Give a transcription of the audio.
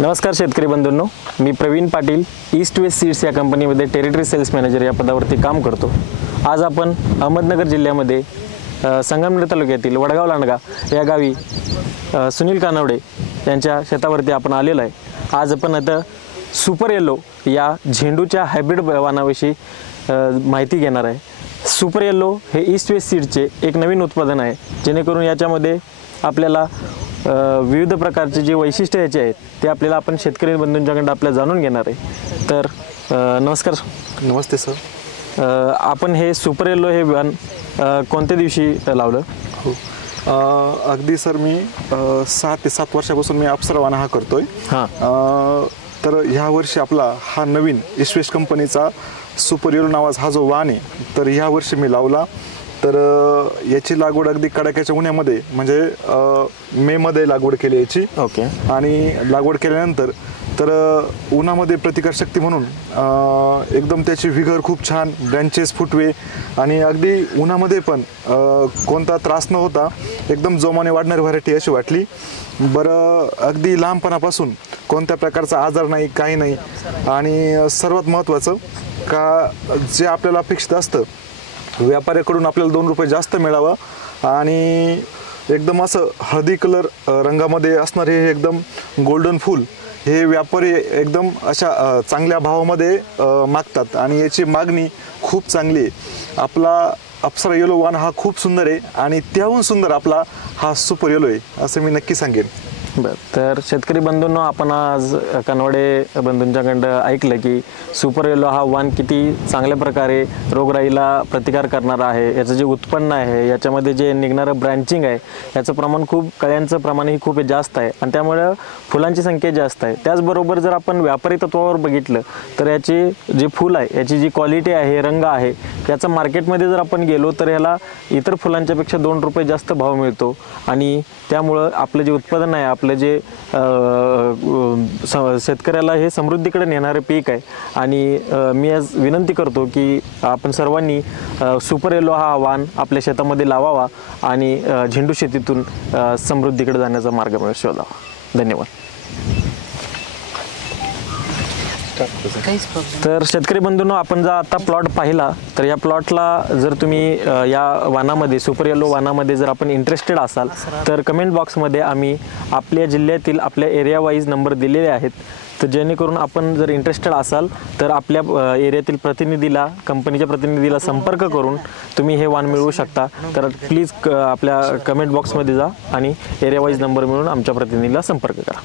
नमस्कार शेतकरी बंधूंनो, मी Praveen Patil East West Seeds या कंपनीमध्ये टेरिटरी सेल्स मॅनेजर या पदावरती काम करतो। आज आपण अहमदनगर जिल्ह्यामध्ये संगमनेर तालुक्यातील वडगाव लांडगा या गावी सुनील कानवडे यांच्या शेतावरती आपण आलेलो आहे। आज आपण आता सुपर येलो या झेंडूच्या हायब्रिड वाणाविषयी माहिती घेणार आहे। सुपर येलो हे ईस्ट वेस्ट सीडचे एक नवीन उत्पादन आहे, जेणेकरून याच्यामध्ये आपल्याला विविध प्रकारचे जे वैशिष्ट्य याचे आहेत ते आपल्याला आपण शेतकरी बंधूंच्याकडून आपल्याला जाणून घेणार आहे। तर नमस्कार। नमस्ते सर। आपण हे सुपर येलो हे वाण कोणत्या दिवशी लावलं? हो, अगदी सर मी 6 ते 7 वर्षापासून मी अप्सरा वाण हा करतोय। तर ह्या वर्षी आपला हा नवीन ईस्ट वेस्ट कंपनीचा सुपर येलो नावाचा हा जो वाण आहे, तर ह्या वर्षी मी लावला। तर याची लागवड अगदी कडाक्याच्या उन्हामध्ये म्हणजे मे मध्ये लागवड केली याची। ओके। आणि लागवड केल्यानंतर तर उन्हामध्ये प्रतिकारशक्ती म्हणून एकदम त्याची विगर खूप छान, ब्रँचेस फुटवे आणि अगदी उन्हामध्ये पण कोणता त्रास न होता एकदम जोमाने वाढणारी व्हरायटी अशी वाटली। बरं, अगदी लहानपणापासून कोणत्या प्रकारचा आजार नाही, काही नाही। आणि सर्वात महत्त्वाचं का जे आपल्याला अपेक्षित असतं व्यापाऱ्याकडून आपल्याला 2 रुपये जास्त मिळावं आणि एकदम असं हळदी कलर रंगामध्ये असणारे हे एकदम गोल्डन फूल हे व्यापारी एकदम अशा चांगल्या भावामध्ये मागतात आणि याची मागणी खूप चांगली आहे। आपला अप्सरा येलो वाण हा खूप सुंदर आहे आणि त्याहून सुंदर आपला हा सुपर येलो आहे असं मी नक्की सांगेन। बरं, तर शेतकरी बंधूंनो, आपण आज कानवडे बंधूंच्याकडं ऐकलं की सुपर येलो हा वाण किती चांगल्या प्रकारे रोगराईला प्रतिकार करणारा आहे। याचं जे उत्पन्न आहे, याच्यामध्ये जे निघणारं ब्रँचिंग आहे, याचं प्रमाण खूप, कळ्यांचं प्रमाणही खूप जास्त आहे आणि त्यामुळे फुलांची संख्या जास्त आहे। त्याचबरोबर जर आपण व्यापारी तत्वावर बघितलं तर याची जे फूल आहे, याची जी क्वालिटी आहे, रंग आहे, त्याचं मार्केटमध्ये जर आपण गेलो तर याला इतर फुलांच्यापेक्षा 2 रुपये जास्त भाव मिळतो आणि त्यामुळं आपलं जे उत्पादन आहे, आपलं जे शेतकऱ्याला हे समृद्धीकडे नेणारे पीक आहे। आणि मी आज विनंती करतो की आपण सर्वांनी सुपर येलो हा वाण आपल्या शेतामध्ये लावावा आणि झेंडू शेतीतून समृद्धीकडे जाण्याचा मार्ग शोधावा। धन्यवाद। तर शेतकरी बंधूंनो, आपण जर आता प्लॉट पाहिला तर या प्लॉटला जर तुम्ही या वाणामध्ये सुपर येलो वाणामध्ये जर आपण इंटरेस्टेड असाल तर कमेंट बॉक्समध्ये आम्ही आपल्या जिल्ह्यातील आपल्या एरिया वाईज नंबर दिलेले आहेत। तर जेणेकरून आपण जर इंटरेस्टेड असाल तर आपल्या एरियातील प्रतिनिधीला, कंपनीच्या प्रतिनिधीला संपर्क करून तुम्ही हे वाण मिळवू शकता। तर प्लीज आपल्या कमेंट बॉक्समध्ये जा आणि एरिया वाईज नंबर मिळून आमच्या प्रतिनिधीला संपर्क करा।